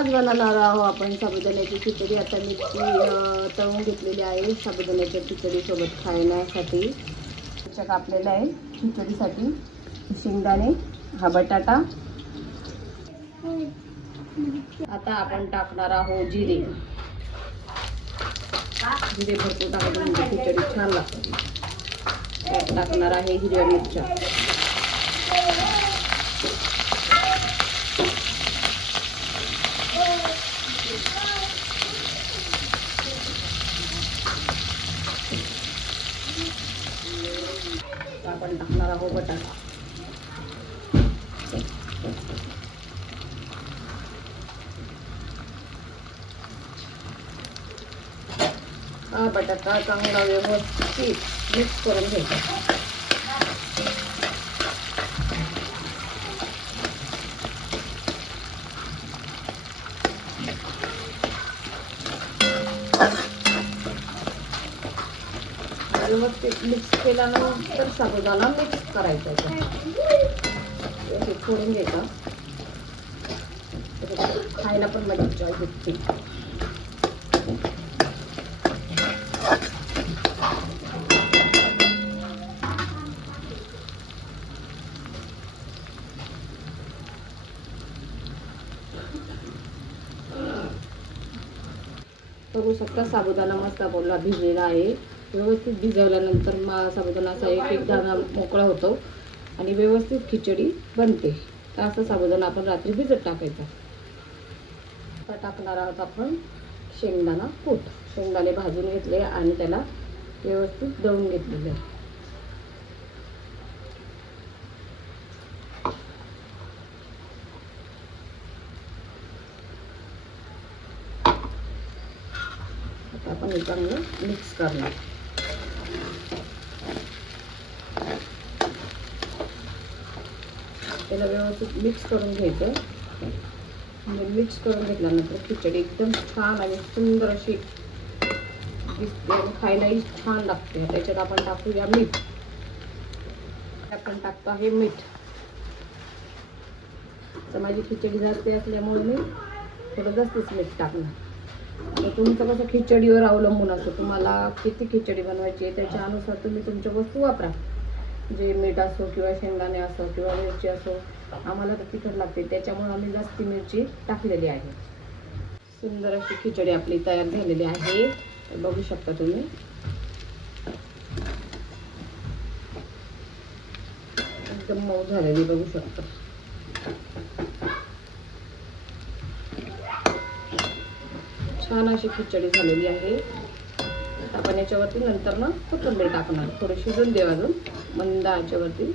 आज बनवणार आहोत आपण साबुदाण्याची खिचडी. आता मिरची तळून घेतलेली आहे साबुदाण्याच्या खिचडीसोबत खाण्यासाठी. मिरच्या कापलेल्या आहे खिचडीसाठी. शेंगदाणे, हा बटाटा. आता आपण टाकणार आहोत जिरे. जिरे भरपूर टाकले म्हणजे खिचडी छान लागते. त्यात टाकणार आहे हिरव्या मिरच्या. आपण टाकणार आहोत बटाटा. हा बटाटा चांगला व्यवस्थित मिक्स करून घ्यायचा. व्यवस्थित मिक्स केल्यानंतर साबुदाणा मिक्स करायचा. फोडून घ्यायचा. खायला पण मजा येते. बघू शकता साबुदाणा मस्त बोलला भिजलेला आहे. व्यवस्थित भिजवल्यानंतर साबुदाणा असा एक एक दाणा मोकळा होतो आणि व्यवस्थित खिचडी बनते. तर असा साबुदाणा आपण रात्री भिजत टाकायचा. आता टाकणार आहोत आपण शेंगदाणा कूट. शेंगदाणे भाजून घेतले आणि त्याला व्यवस्थित दळून घेतलेले. आता आपण हे चांगलं मिक्स करणार. त्याला व्यवस्थित मिक्स करून घ्यायचं. मिक्स करून घेतल्यानंतर खिचडी एकदम छान आणि सुंदर अशी दिसते आणि खायलाही छान लागते. त्याच्यात आपण टाकूया मीठ. आपण टाकतो आहे मीठ. तर माझी खिचडी जास्त असल्यामुळे मी थोडं जास्तच मीठ टाकणार. तर तुमचं कसं खिचडीवर अवलंबून असतं. तुम्हाला किती खिचडी बनवायची आहे त्याच्या अनुसार तुम्ही तुमच्या वस्तू वापरा. जे मीठ असो किंवा शेंगदाणे असो किंवा मिरची असो. आम्हाला तर तिखट लागते त्याच्यामुळे आम्ही जास्त मिरची टाकलेली आहे. सुंदर अशी खिचडी आपली तयार झालेली आहे. बघू शकता तुम्ही. एकदम मऊ झालेली बघू शकता. छान अशी खिचडी झालेली आहे. आपण याच्यावरती नंतर कोथिंबीर टाकणार. थोडी शिजून देऊ अजून मंद आचेवरती.